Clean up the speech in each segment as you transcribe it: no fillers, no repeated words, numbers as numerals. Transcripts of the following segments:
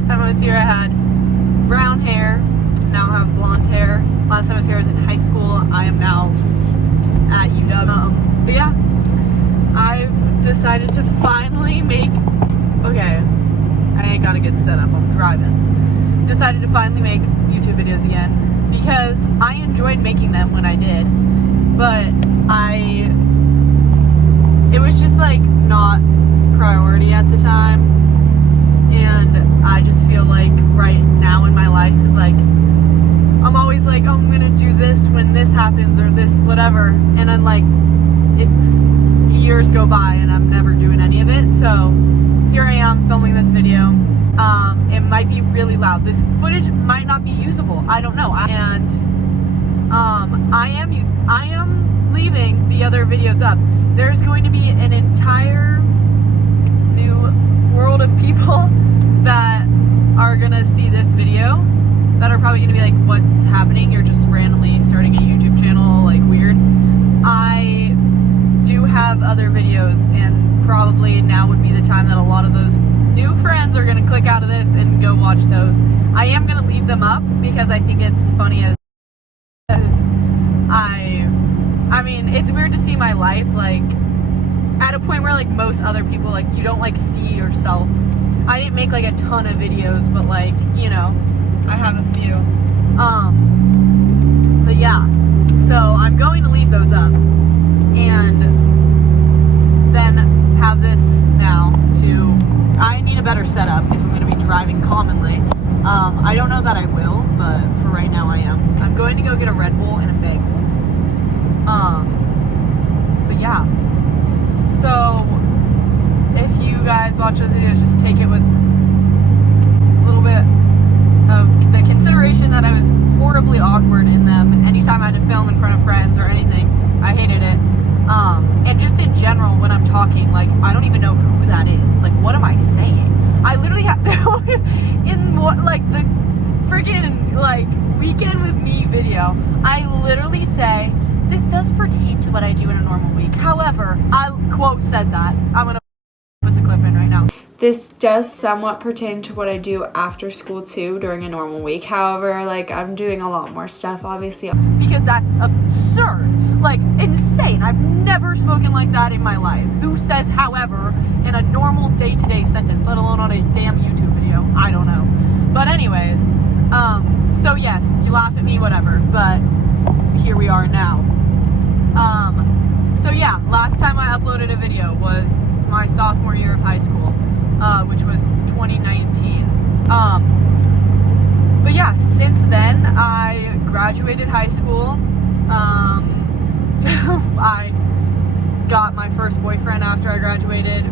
last time I was here I had brown hair, now I have blonde hair. Last time I was here I was in high school. I am now at UW. But yeah, I've decided to finally make, okay, I ain't gotta get set up, I'm driving. Decided to finally make YouTube videos again because I enjoyed making them when I did, but it was just like not priority at the time, and I just feel like right now in my life is like I'm always like, oh, I'm gonna do this when this happens or this whatever, and I'm like, it's years go by and I'm never doing any of it. So here I am filming this video. It might be really loud. This footage might not be usable. I don't know. And I am leaving the other videos up. There's going to be an entire new world of people that are gonna see this video that are probably gonna be like, what's happening? You're just randomly starting a YouTube channel, like weird. I do have other videos, and probably now would be the time that a lot of those new friends are gonna click out of this and go watch those. I am gonna leave them up because I think it's funny as I mean, it's weird to see my life like at a point where like most other people, like you don't like see yourself. I didn't make like a ton of videos, but like, you know, I have a few. But yeah, so I'm going to leave those up and then have this now to, I need a better setup if I'm going to be driving commonly. I don't know that I will, but for right now I am. I'm going to go get a Red Bull and a bagel. But yeah, so if you guys watch those videos, just take it with a little bit of the consideration that I was horribly awkward in them. Anytime I had to film in front of friends or anything, I hated it. And just in general, when I'm talking, like, I don't even know who that is. Like, what am I saying? I literally have to, in what, like, the freaking, like, Weekend with Me video, I literally say, this does pertain to what I do in a normal week. However, I quote said that. I'm gonna put the clip in right now. This does somewhat pertain to what I do after school too during a normal week. However, like, I'm doing a lot more stuff, obviously, because that's absurd, like insane. I've never spoken like that in my life. Who says however in a normal day-to-day sentence, let alone on a damn YouTube video? I don't know. But anyways, so yes, you laugh at me, whatever, but here we are now. So yeah, last time I uploaded a video was my sophomore year of high school, which was 2019. But yeah, since then I graduated high school. I got my first boyfriend after I graduated,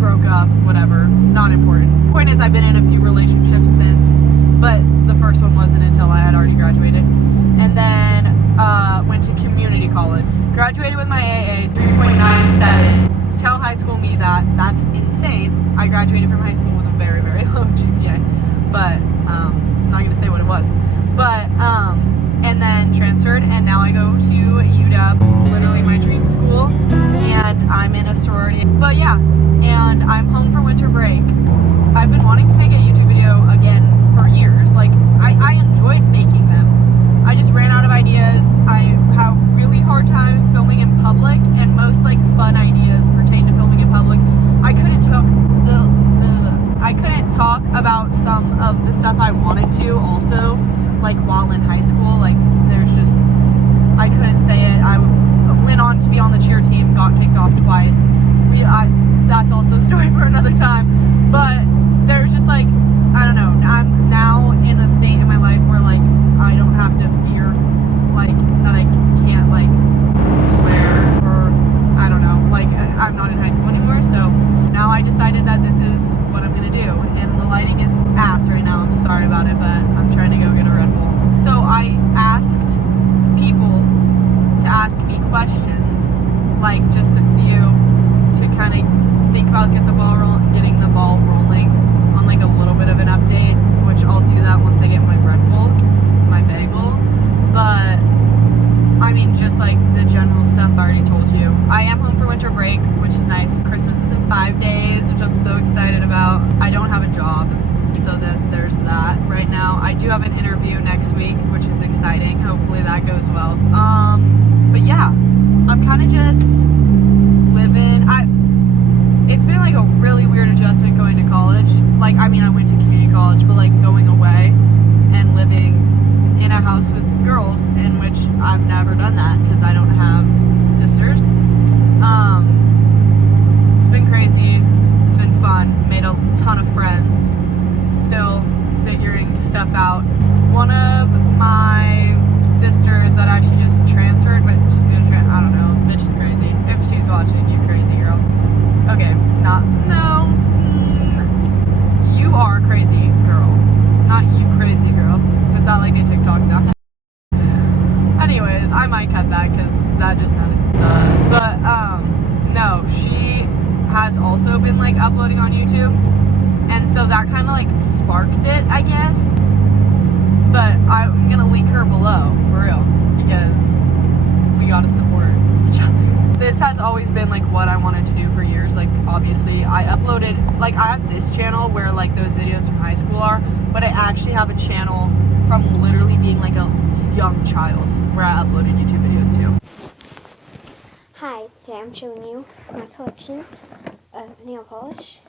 broke up, whatever, not important. Point is, I've been in a few relationships since, but the first one wasn't until I had already graduated. And then went to community college. Graduated with my AA, 3.97. Tell high school me that's insane. I graduated from high school with a very, very low GPA, but I'm not gonna say what it was. But and then transferred, and now I go to UW, literally my dream school, and I'm in a sorority. But yeah, and I'm home for winter break. I've been wanting to make a YouTube video again for years. Like, I enjoyed making them. I just ran out of ideas. I have a really hard time filming in public, and most like fun ideas pertain to filming in public. I couldn't talk about some of the stuff I wanted to also, like while in high school. Like, there's just, I couldn't say it. I went on to be on the cheer team, got kicked off twice. That's also a story for another time. But there's just like, I don't know, I'm now in a state in my life where like I don't have to fear like that I can't like swear, or I don't know, like I'm not in high school anymore. So now I decided that this is what I'm gonna do, and the lighting is ass right now. I'm sorry about it, but I'm trying to go get a Red Bull. So I asked people to ask me questions, like just a few, to kind of think about getting the ball rolling on like a little bit of an update, which I'll do that once I get my Red Bull, my bagel. But I mean, just like the general stuff I already told you. I am home for winter break, which is nice. Christmas is in 5 days, which I'm so excited about. I don't have a job, exciting. Hopefully that goes well. But yeah, I'm kind of just living. It's been like a really weird adjustment going to college. Like, I mean, I went to community college, but like going away and living in a house with girls, in which I've never done that because I don't have sisters. It's been crazy. It's been fun. Made a ton of friends. Still figuring stuff out. One of my sisters that actually just transferred, but she's gonna I don't know. Bitch is crazy. If she's watching, you crazy girl. Okay, you are crazy girl. Not you crazy girl. Is that like a TikTok sound? Anyways, I might cut that because that just sounded sus. But, no, she has also been like uploading on YouTube. And so that kind of like sparked it, I guess. But I'm gonna link her below, for real. Because we gotta support each other. This has always been like what I wanted to do for years. Like, obviously I uploaded, like, I have this channel where like those videos from high school are, but I actually have a channel from literally being like a young child where I uploaded YouTube videos too. Hi, today I'm showing you my collection of nail polish.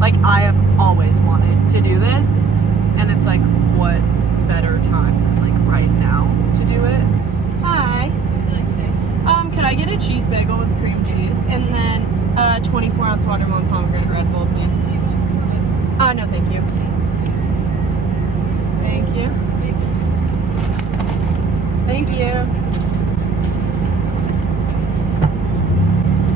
Like, I have always wanted to do this, and it's like, what better time than like right now to do it. Hi. Can I get a cheese bagel with cream cheese and then a 24-ounce watermelon pomegranate Red Bull, please? No, thank you. Thank you. Thank you.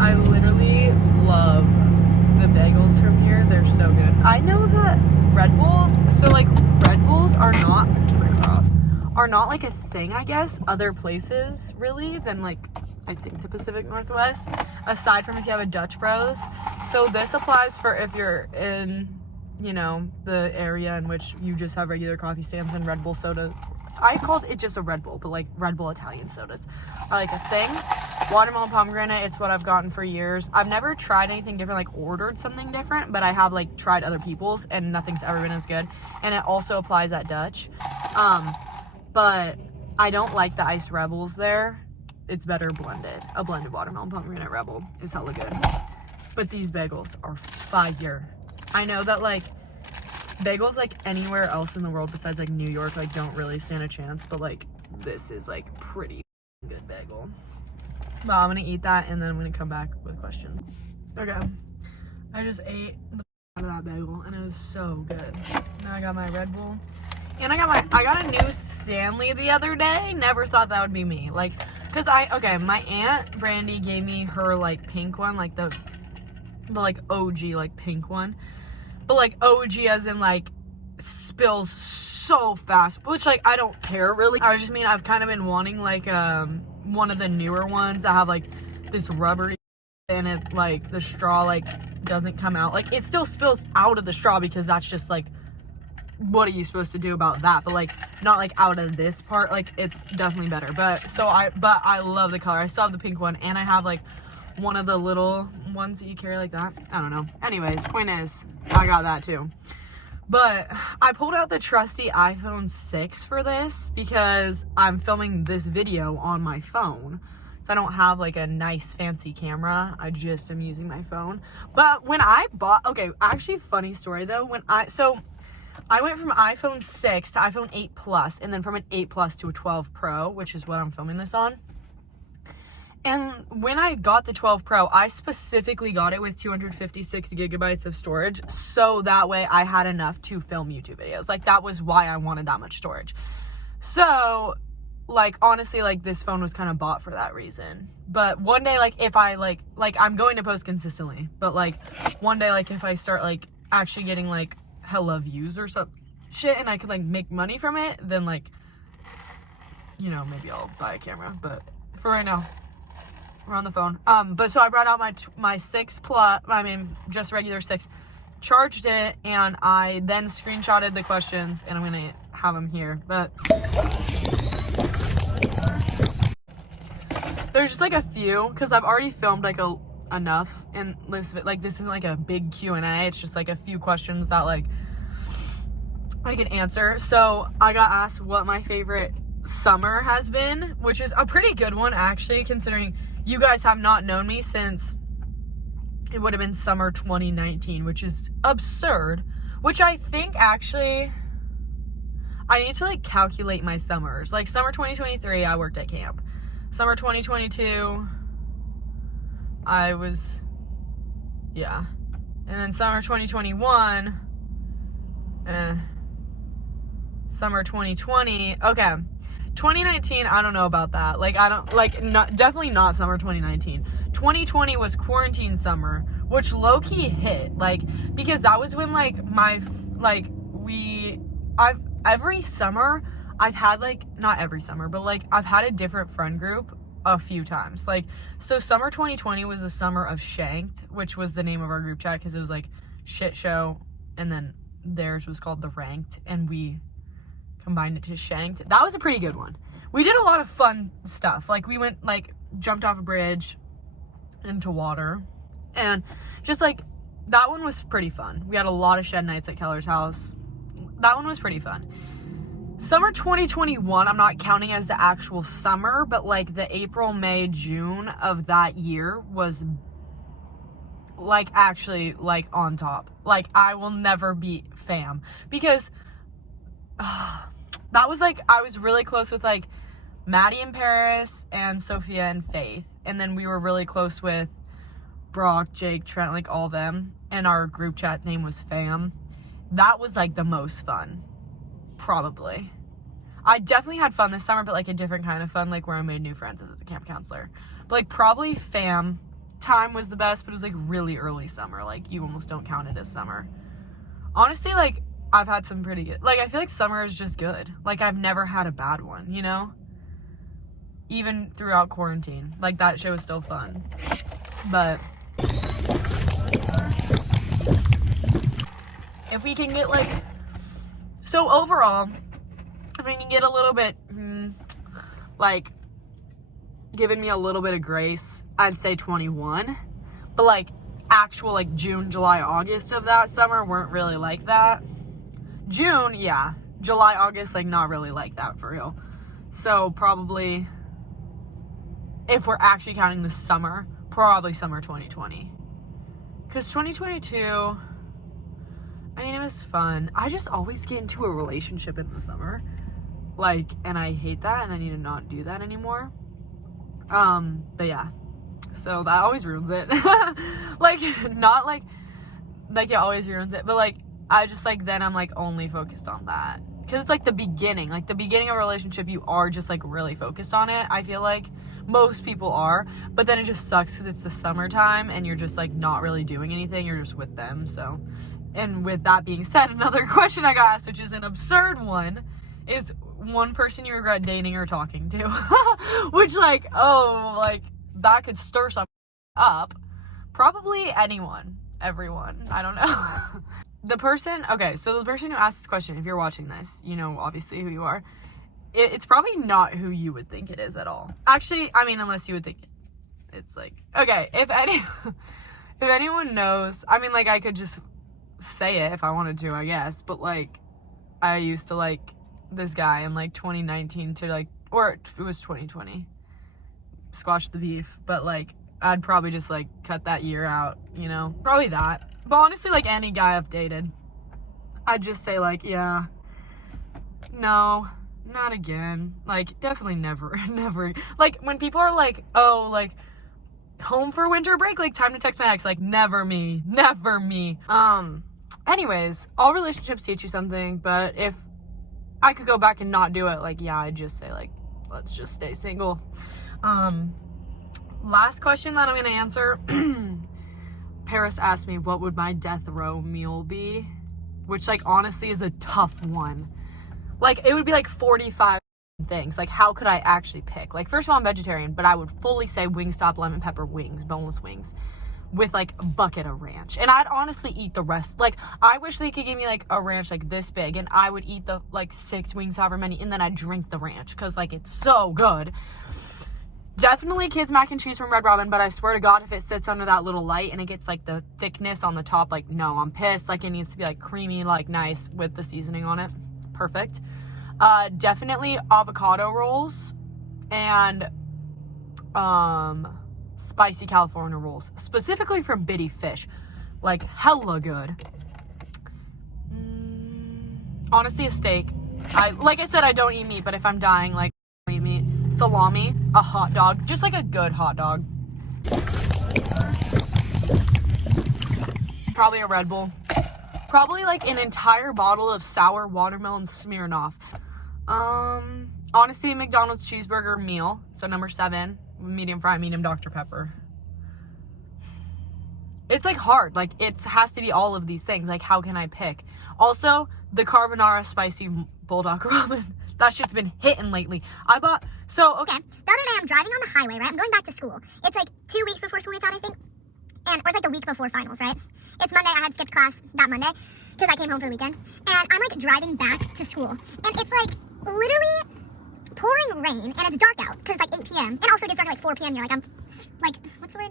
I literally love the bagels from here. They're so good. I know that Red Bull, so like Red Bulls are not like a thing, I guess, other places really than like, I think the Pacific Northwest, aside from if you have a Dutch Bros. So this applies for if you're in, you know, the area in which you just have regular coffee stands and Red Bull soda. I called it just a Red Bull, but like Red Bull Italian sodas are like a thing. Watermelon pomegranate, it's what I've gotten for years. I've never tried anything different, like ordered something different, but I have like tried other people's and nothing's ever been as good. And it also applies at Dutch. But I don't like the iced Rebels there. It's better blended. A blended watermelon pomegranate Rebel is hella good. But these bagels are fire. I know that like bagels like anywhere else in the world besides like New York like don't really stand a chance, but like this is like pretty good bagel. But I'm gonna eat that and then I'm gonna come back with questions. Okay, I just ate the out of that bagel and it was so good. Now I got my Red Bull and I got a new Stanley the other day. Never thought that would be me. Like, cause my Aunt Brandy gave me her like pink one, like the like OG like pink one. But like OG as in like spills so fast, which like I don't care really. I just mean I've kind of been wanting like one of the newer ones that have like this rubbery and it like the straw like doesn't come out. Like it still spills out of the straw because that's just like, what are you supposed to do about that? But like not like out of this part. Like it's definitely better. But I love the color. I still have the pink one and I have like one of the little ones that you carry like that. I don't know. Anyways, point is, I got that too. But I pulled out the trusty iPhone 6 for this because I'm filming this video on my phone. So I don't have like a nice fancy camera. I just am using my phone. But when I bought, okay, actually funny story though. I went from iPhone 6 to iPhone 8 Plus and then from an 8 Plus to a 12 Pro, which is what I'm filming this on. And when I got the 12 Pro, I specifically got it with 256 gigabytes of storage. So that way I had enough to film YouTube videos. Like that was why I wanted that much storage. So like, honestly, like this phone was kind of bought for that reason. But one day, like if I like I'm going to post consistently, but like one day, like if I start like actually getting like hella views or some shit and I could like make money from it, then like, you know, maybe I'll buy a camera. But for right now, we're on the phone. But so I brought out my 6 Plus, I mean, just regular 6, charged it, and I then screenshotted the questions, and I'm gonna have them here. But there's just like a few, because I've already filmed like enough in this, like this isn't like a big Q&A, it's just like a few questions that like I can answer. So I got asked what my favorite summer has been, which is a pretty good one actually, considering you guys have not known me since it would have been summer 2019, which is absurd. Which I think actually, I need to like calculate my summers. Like summer 2023, I worked at camp. Summer 2022, I was, yeah. And then summer 2021, summer 2020, okay. 2019, I don't know about that. Like, I don't, like, not, definitely not summer 2019. 2020 was quarantine summer, which low-key hit, like, because that was when, like, every summer, I've had, like, not every summer, but, like, I've had a different friend group a few times. Like, so summer 2020 was the summer of Shanked, which was the name of our group chat, because it was, like, shit show, and then theirs was called The Ranked, and we combined it to Shanked. That was a pretty good one. We did a lot of fun stuff. Like, we went, like, jumped off a bridge into water, and just, like, that one was pretty fun. We had a lot of shed nights at Keller's house. That one was pretty fun. Summer 2021, I'm not counting as the actual summer, but, like, the April, May, June of that year was, like, actually, like, on top. Like, I will never beat fam, because that was, like, I was really close with, like, Maddie and Paris and Sophia and Faith. And then we were really close with Brock, Jake, Trent, like, all them. And our group chat name was Fam. That was, like, the most fun. Probably. I definitely had fun this summer, but, like, a different kind of fun, like, where I made new friends as a camp counselor. But, like, probably Fam time was the best, but it was, like, really early summer. Like, you almost don't count it as summer. Honestly, like, I've had some pretty good, like, I feel like summer is just good. Like, I've never had a bad one, you know? Even throughout quarantine. Like, that show was still fun. But if we can get, like, so overall, if we can get a little bit, like, giving me a little bit of grace, I'd say 21. But, like, actual, like, June, July, August of that summer weren't really like that. June, yeah. July, August, like, not really like that for real. So, probably, if we're actually counting the summer, probably summer 2020. Because 2022, I mean, it was fun. I just always get into a relationship in the summer. Like, and I hate that, and I need to not do that anymore. But yeah. So, that always ruins it. Like, not, like, it always ruins it, but, like, I just, like, then I'm, like, only focused on that. Because it's, like, the beginning. Like, the beginning of a relationship, you are just, like, really focused on it. I feel like most people are. But then it just sucks because it's the summertime and you're just, like, not really doing anything. You're just with them, so. And with that being said, another question I got asked, which is an absurd one, is one person you regret dating or talking to. Which, like, oh, like, that could stir something up. Probably anyone. Everyone. I don't know. The person who asked this question, if you're watching this, you know obviously who you are. It's probably not who you would think it is at all. Actually, I mean, unless you would think it's like, okay, if anyone knows, I mean, like, I could just say it if I wanted to, I guess, but, like, I used to like this guy in, like, 2019 to, like, or it was 2020, squash the beef, but, like, I'd probably just, like, cut that year out, you know, probably that. But honestly, like, any guy I've dated, I'd just say, like, yeah, no, not again. Like, definitely never. Like, when people are like, oh, like, home for winter break, like, time to text my ex, like, never me. Anyways, all relationships teach you something, but if I could go back and not do it, like, yeah, I'd just say, like, let's just stay single. Last question that I'm gonna answer. Paris asked me, what would my death row meal be? Which, like, honestly is a tough one. Like, it would be, like, 45 things. Like, how could I actually pick? Like, first of all, I'm vegetarian, but I would fully say Wingstop lemon pepper wings, boneless wings, with, like, a bucket of ranch. And I'd honestly eat the rest. Like, I wish they could give me, like, a ranch, like, this big, and I would eat the, like, 6 wings, however many, and then I'd drink the ranch, because, like, it's so good. Definitely kids mac and cheese from Red Robin, but I swear to God, if it sits under that little light and it gets like the thickness on the top, like, no, I'm pissed. Like, it needs to be like creamy, like nice with the seasoning on it. Perfect. Definitely avocado rolls and spicy California rolls, specifically from Bitty Fish. Like, hella good. Honestly, a steak. Like I said, I don't eat meat, but if I'm dying, like, I eat meat. Salami, a hot dog, just like a good hot dog. Probably a Red Bull. Probably like an entire bottle of sour watermelon Smirnoff. Honestly, McDonald's cheeseburger meal. So number 7, medium fry, medium Dr. Pepper. It's like hard. Like, it has to be all of these things. Like, how can I pick? Also, the carbonara spicy bulldog ramen. That shit's been hitting lately. Okay, the other day I'm driving on the highway, right? I'm going back to school. It's like 2 weeks before school gets out, I think. Or it's like the week before finals, right? It's Monday. I had skipped class that Monday because I came home for the weekend. And I'm like driving back to school. And it's like literally pouring rain and it's dark out because it's like 8 p.m. And also it gets dark at like 4 p.m. You're like, I'm like, what's the word?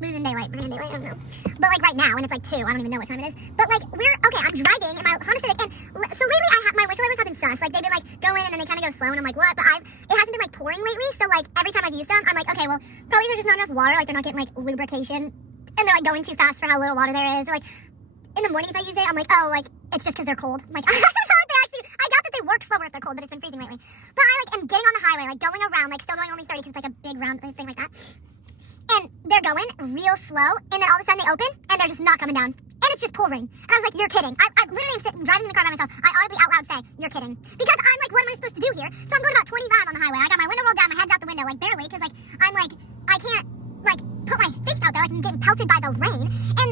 Losing daylight, I don't know. But like right now, and it's like 2, I don't even know what time it is. But like, I'm driving in my Honda Civic, and so lately my windshield wipers have been sus. Like, they've been like going and then they kind of go slow, and I'm like, what? But it hasn't been like pouring lately, so like every time I've used them, I'm like, okay, well, probably there's just not enough water, like they're not getting like lubrication, and they're like going too fast for how little water there is. Or like, in the morning if I use it, I'm like, oh, like, it's just because they're cold. Like, I don't know if I doubt that they work slower if they're cold, but it's been freezing lately. But I like am getting on the highway, like going around, like still going only 30 because it's like a big round thing like that. And they're going real slow, and then all of a sudden they open, and they're just not coming down. And it's just pouring. And I was like, you're kidding. I literally am driving in the car by myself. I audibly out loud say, you're kidding. Because I'm like, what am I supposed to do here? So I'm going about 25 on the highway. I got my window rolled down, my head's out the window, like barely, because like, I'm like, I can't, like, put my face out there, like, I'm getting pelted by the rain. And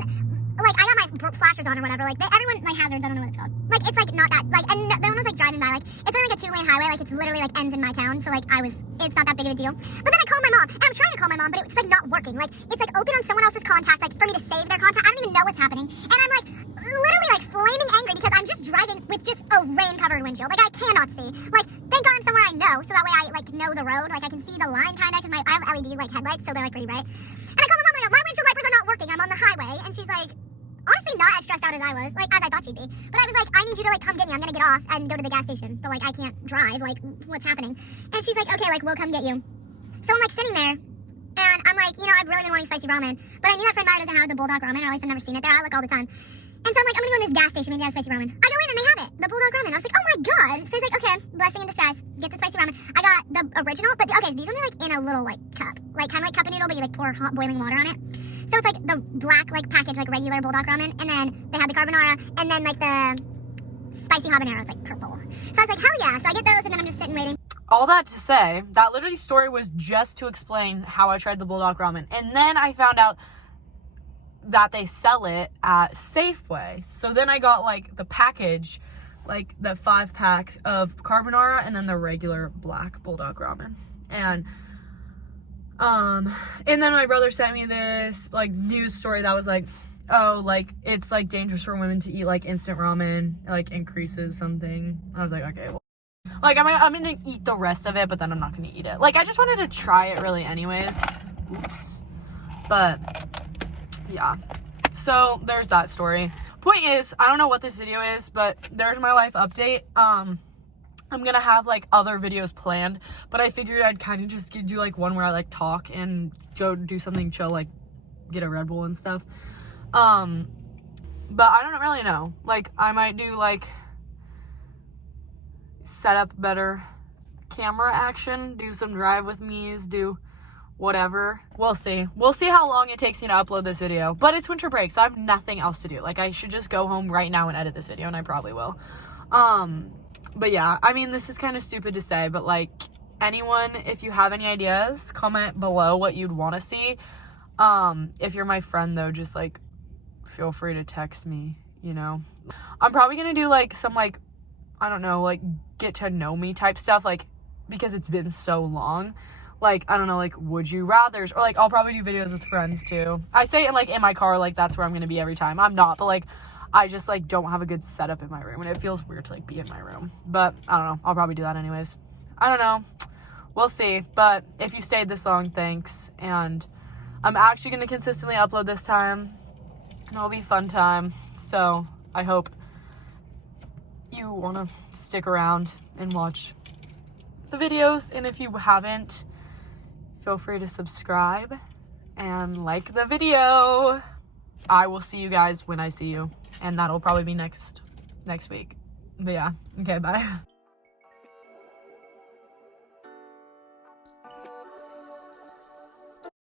like, I got my flashers on or whatever, like, everyone, like, hazards, I don't know what it's called. Like, it's like not that, like, and no one was like driving by, like, it's only like a 2-lane highway, like, it's literally like ends in my town, so like, it's not that big of a deal. But then I called my mom, and I'm trying to call my mom, but it's like not working. Like, it's like open on someone else's contact, like, for me to save their contact. I don't even know what's happening. And I'm like, literally like flaming angry because I'm just driving with just a rain-covered windshield. Like, I cannot see. Like, thank God I'm somewhere I know, so that way I like know the road. Like, I can see the line kind of, because I have LED like headlights, so they're like pretty bright. And I called my mom, and I go, my windshield wipers are not working. I'm on the highway, and she's like, honestly not as stressed out as I was, like, as I thought she'd be. But I was like, I need you to, like, come get me. I'm gonna get off and go to the gas station. But, like, I can't drive. Like, what's happening? And she's like, okay, like, we'll come get you. So I'm, like, sitting there, and I'm like, you know, I've really been wanting spicy ramen. But I knew that Fred Meyer doesn't have the Bulldog ramen, or at least I've never seen it there. I look all the time. And so I'm like, I'm gonna go in this gas station, maybe they have spicy ramen. I go in, and they have it, the Bulldog ramen. I was like, oh my God. So he's like, okay, blessing in disguise. Get the spicy ramen. I got the original, but, okay, these ones are, like, in a little, like, cup. Like, kind of like cup and noodle, but you, like, pour hot boiling water on it. So it's like the black like package, like regular Bulldog ramen, and then they had the carbonara, and then like the spicy habanero, it's like purple. So I was like, hell yeah. So I get those, and then I'm just sitting waiting. All that to say, that literally story was just to explain how I tried the Bulldog ramen. And then I found out that they sell it at Safeway. So then I got like the package, like the 5-pack of carbonara, and then the regular black Bulldog ramen. And then my brother sent me this like news story that was like, oh, like it's like dangerous for women to eat like instant ramen, like increases something. I was like, okay, well, like I'm gonna eat the rest of it, but then I'm not gonna eat it. Like, I just wanted to try it really anyways. Oops. But yeah, so there's that story. Point is, I don't know what this video is, but there's my life update. I'm gonna have like other videos planned, but I figured I'd kind of just do like one where I like talk and go do something chill, like get a Red Bull and stuff. But I don't really know. Like, I might do like set up better camera action, do some drive with me's, do whatever. We'll see. We'll see how long it takes me to upload this video. But it's winter break, so I have nothing else to do. Like, I should just go home right now and edit this video, and I probably will. But yeah, I mean, this is kind of stupid to say, but like, anyone, if you have any ideas, comment below what you'd want to see. If you're my friend though, just like feel free to text me, you know. I'm probably gonna do like some like, I don't know, like get to know me type stuff, like, because it's been so long. Like, I don't know, like would you rathers, or like I'll probably do videos with friends too. I say it like in my car, like that's where I'm gonna be every time. I'm not, but like I just like don't have a good setup in my room, and it feels weird to like be in my room. But I don't know, I'll probably do that anyways. I don't know. we'll see. But if you stayed this long, thanks. And I'm actually going to consistently upload this time. It'll be a fun time. So I hope you want to stick around and watch the videos. And if you haven't, feel free to subscribe and like the video. I will see you guys when I see you. And that'll probably be next week. But yeah, okay, bye.